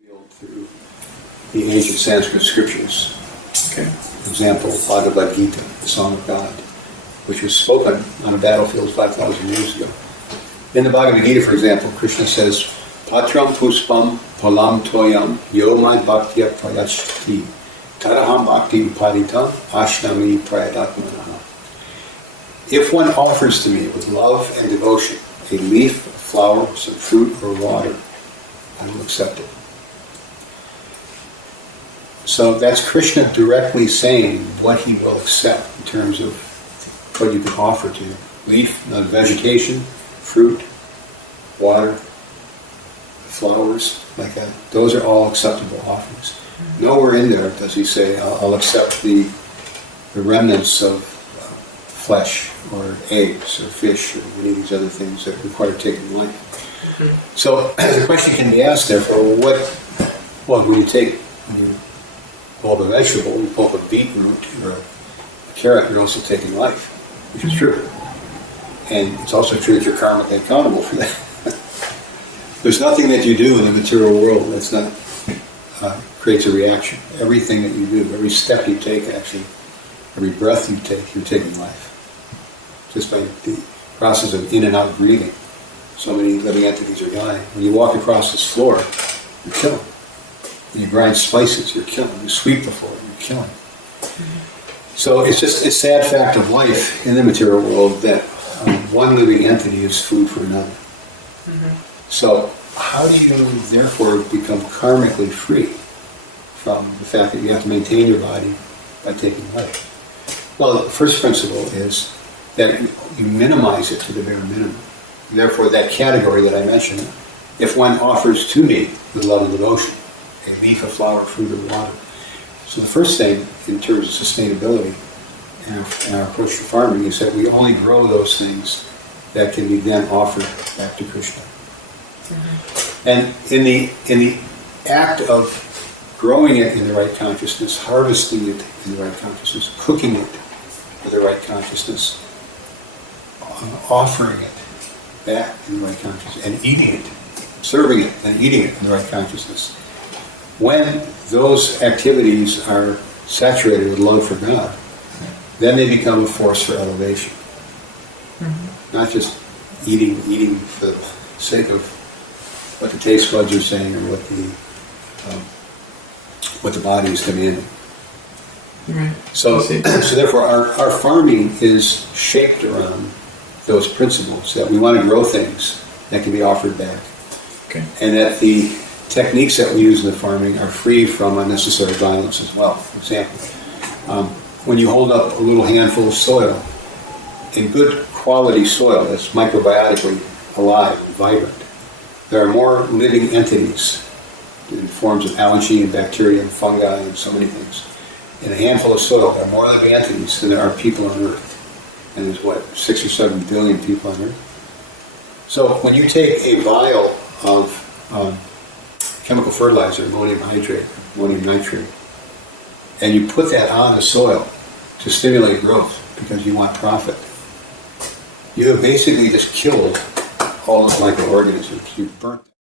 Through the ancient Sanskrit scriptures. Okay. For example, Bhagavad Gita, the Song of God, which was spoken on a battlefield 5,000 years ago. In the Bhagavad Gita, for example, Krishna says, Patram puspam palam toyam yomad bhaktya prayachti taraham bhakti upaditam ashnami prayadatmanaha. If one offers to me with love and devotion a leaf, a flower, some fruit, or water, I will accept it. So that's Krishna directly saying what he will accept in terms of what you can offer to him. Leaf, vegetation, fruit, water, flowers, like that. Those are all acceptable offerings. Nowhere in there does he say, I'll accept the remnants of flesh or eggs or fish or any of these other things that require taking life. Mm-hmm. So the question can be asked, therefore, when you pull up a vegetable, you pull up a beetroot or a carrot, you're also taking life, which is true. And it's also true that you're karmically accountable for that. There's nothing that you do in the material world that's not creates a reaction. Everything that you do, every step you take, actually, every breath you take, you're taking life. Just by the process of in and out breathing. So many living entities are dying. When you walk across this floor, you're killing. When you grind spices, you're killing. You sweep the floor, you're killing. Mm-hmm. So it's just a sad fact of life in the material world that one living entity is food for another. Mm-hmm. So how do you therefore become karmically free from the fact that you have to maintain your body by taking life? Well, the first principle is that you minimize it to the bare minimum. Therefore, that category that I mentioned, if one offers to me with love and devotion, a leaf, a flower, fruit, or water. So the first thing in terms of sustainability in our approach to farming is that we only grow those things that can be then offered back to Krishna. Mm-hmm. And in the act of growing it in the right consciousness, harvesting it in the right consciousness, cooking it with the right consciousness, offering it back in the right consciousness, and eating it, serving it and eating it in the right consciousness. When those activities are saturated with love for God, then they become a force for elevation. Mm-hmm. Not just eating for the sake of what the taste buds are saying or what the body is demanding. Right. So therefore our farming is shaped around those principles that we want to grow things that can be offered back. Okay. And that the techniques that we use in the farming are free from unnecessary violence as well. For example, when you hold up a little handful of soil, in good quality soil that's microbiotically alive and vibrant, there are more living entities in forms of algae and bacteria and fungi and so many things. In a handful of soil, there are more living entities than there are people on Earth. And there's 6 or 7 billion people on Earth. So when you take a vial of chemical fertilizer, ammonium hydrate, ammonium nitrate, and you put that on the soil to stimulate growth because you want profit, you have basically just killed all those microorganisms. You've burnt them.